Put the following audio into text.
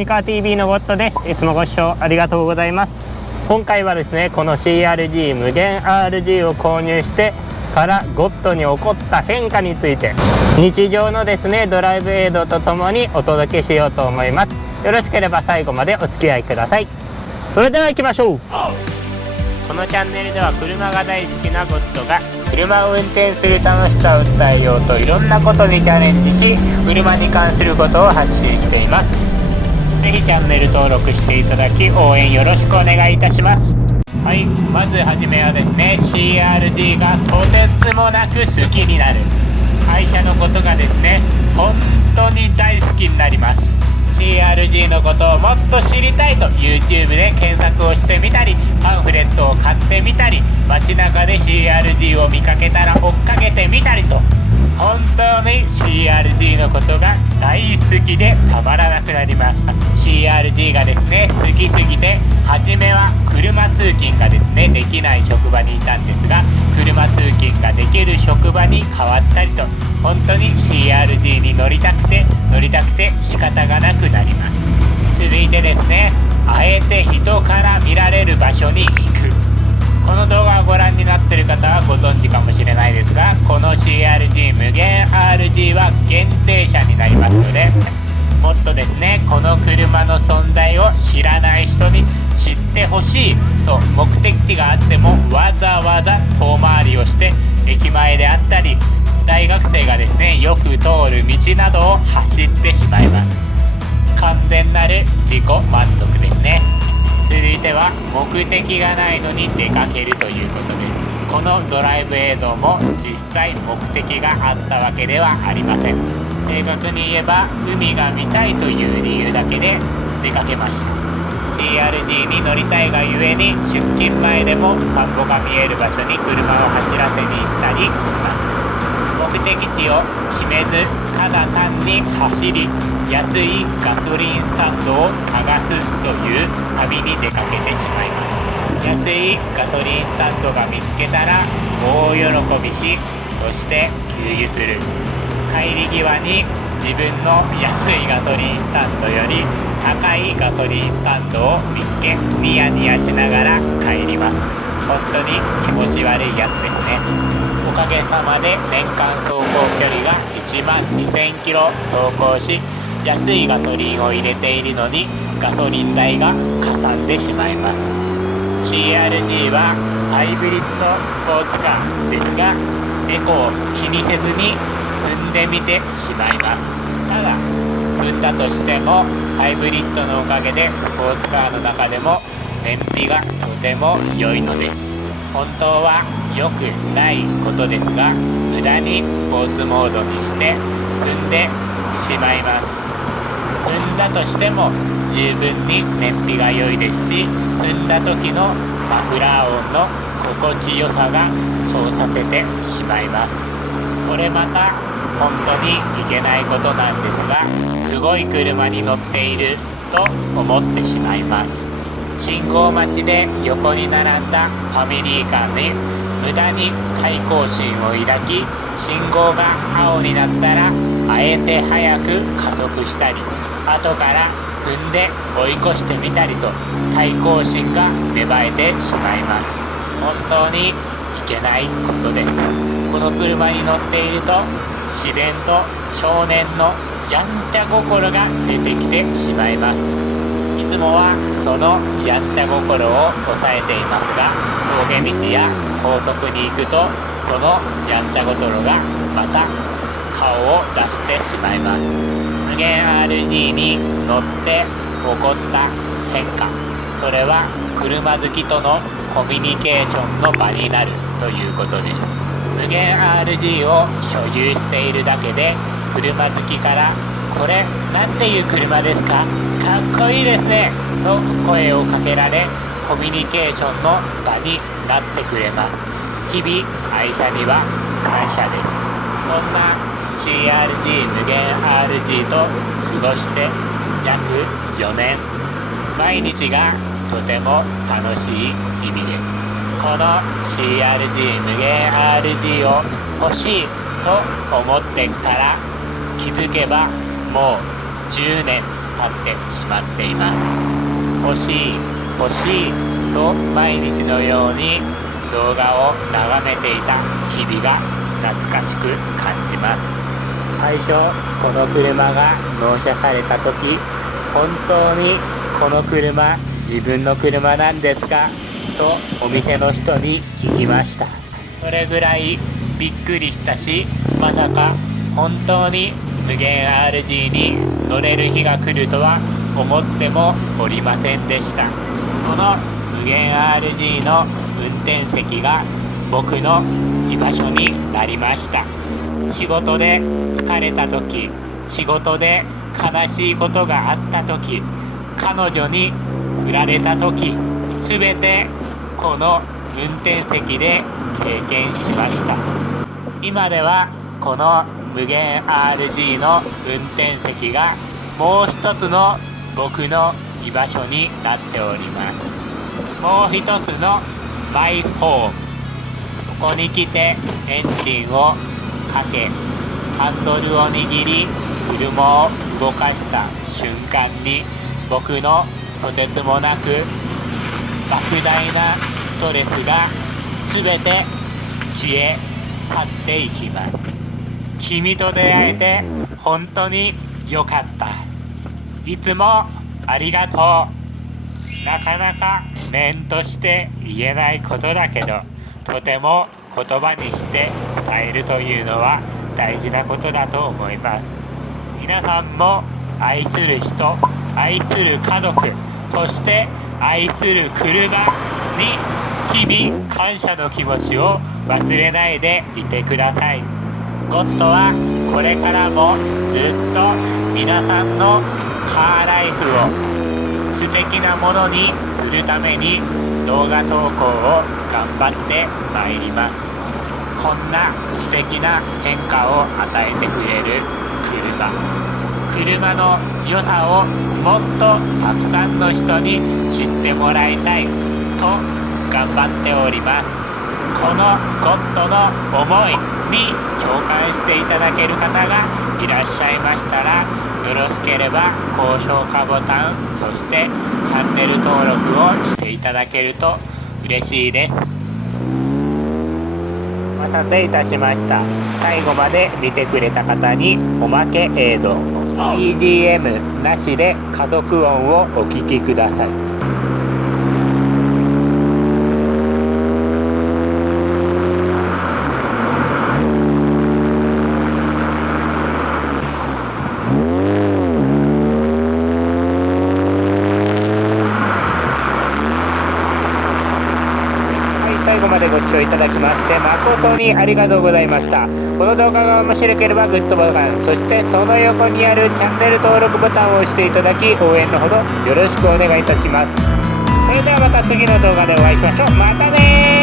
上川 TV のゴッドです。いつもご視聴ありがとうございます。今回はですね、この CRG 無限 RG を購入してからゴッドに起こった変化について、日常のですねドライブエイドとともにお届けしようと思います。よろしければ最後までお付き合いください。それでは行きましょう。このチャンネルでは車が大好きなゴッドが車を運転する楽しさを伝えようといろんなことにチャレンジし、車に関することを発信しています。ぜひチャンネル登録していただき応援よろしくお願いいたします。はい、まずはじめはですね CRG がとてつもなく好きになる愛車のことがですね本当に大好きになります。 CRG のことをもっと知りたいと YouTube で検索をしてみたり、パンフレットを買ってみたり、街中で CRG を見かけたら追っかけてみたりと、本当に CRG のことが大好きでたまらなくなります。 CRG がですね好きすぎて、初めは車通勤がですねできない職場にいたんですが、車通勤ができる職場に変わったりと、本当に CRG に乗りたくて仕方がなくなります。続いてですね、あえて人から見られる場所に行く。この動画をご覧になっている方はご存知かもしれないですが、この CRG 無限 RG は限定車になりますので、もっとですねこの車の存在を知らない人に知ってほしいと目的地があっても、わざわざ遠回りをして駅前であったり大学生がですねよく通る道などを走ってしまいます。完全なる自己満足ですね。続いては目的がないのに出かけるということで、このドライブエイドも実際目的があったわけではありません。正確に言えば海が見たいという理由だけで出かけました。 CRG に乗りたいがゆえに出勤前でも田んぼが見える場所に車を走らせに行ったりします。目的地を決めず、ただ単に走り安いガソリンスタンドを探すという旅に出かけてしまいます。安いガソリンスタンドが見つけたら大喜びし、そして給油する。帰り際に自分の安いガソリンスタンドより高いガソリンスタンドを見つけ、ニヤニヤしながら帰ります。本当に気持ち悪いやつですね。おかげさまで年間走行距離が1万2000キロ走行し、安いガソリンを入れているのにガソリン代がかさんでしまいます。 CRG はハイブリッドスポーツカーですが、エコを気にせずに踏んでみてしまいます。ただ踏んだとしてもハイブリッドのおかげでスポーツカーの中でも燃費がとても良いのです。本当は良くないことですが、無駄にスポーツモードにして踏んでしまいます。踏んだとしても十分に燃費が良いですし、踏んだ時のマフラー音の心地よさがそうさせてしまいます。これまた本当にいけないことなんですが、すごい車に乗っていると思ってしまいます。信号待ちで横に並んだファミリーカーに無駄に対抗心を抱き、信号が青になったらあえて早く加速したり、後から踏んで追い越してみたりと対抗心が芽生えてしまいます。本当にいけないことです。この車に乗っていると自然と少年のやんちゃ心が出てきてしまいます。いつもはそのやんちゃ心を抑えていますが、峠道や高速に行くとそのやんちゃ心がまた顔を出してしまいます。無限 RG に乗って起こった変化、それは車好きとのコミュニケーションの場になるということです。無限 RG を所有しているだけで車好きからこれなんていう車ですか、かっこいいですねと声をかけられ、コミュニケーションの場になってくれます。日々愛車には感謝です。そんな CRG 無限 RG と過ごして約4年、毎日がとても楽しい日々です。この CRG 無限 RG を欲しいと思ってから気づけばもう10年ってしまっています。欲しい欲しいと毎日のように動画を眺めていた日々が懐かしく感じます。最初この車が納車された時、本当にこの車自分の車なんですかとお店の人に聞きました。それぐらいびっくりしたし、まさか本当に無限 RG に乗れる日が来るとは思ってもおりませんでした。この無限 RG の運転席が僕の居場所になりました。仕事で疲れた時、仕事で悲しいことがあった時、彼女に振られた時、すべてこの運転席で経験しました。今ではこの無限 RG の運転席がもう一つの僕の居場所になっております。もう一つのマイホーム。ここに来てエンジンをかけ、ハンドルを握り車を動かした瞬間に、僕のとてつもなく莫大なストレスがすべて消え去っていきます。君と出会えて本当に良かった。いつもありがとう。なかなか面として言えないことだけど、とても言葉にして伝えるというのは大事なことだと思います。皆さんも愛する人、愛する家族、そして愛する車に日々感謝の気持ちを忘れないでいてください。ゴッドはこれからもずっと皆さんのカーライフを素敵なものにするために動画投稿を頑張ってまいります。こんな素敵な変化を与えてくれる車の良さをもっとたくさんの人に知ってもらいたいと頑張っております。このゴッドの思いに共感していただける方がいらっしゃいましたら、よろしければ高評価ボタン、そしてチャンネル登録をしていただけると嬉しいです。お待たせいたしました。最後まで見てくれた方におまけ映像、 BGM なしで加速音をお聞きください。最後までご視聴いただきまして誠にありがとうございました。この動画が面白ければグッドボタン、そしてその横にあるチャンネル登録ボタンを押していただき、応援のほどよろしくお願いいたします。それではまた次の動画でお会いしましょう。またねー。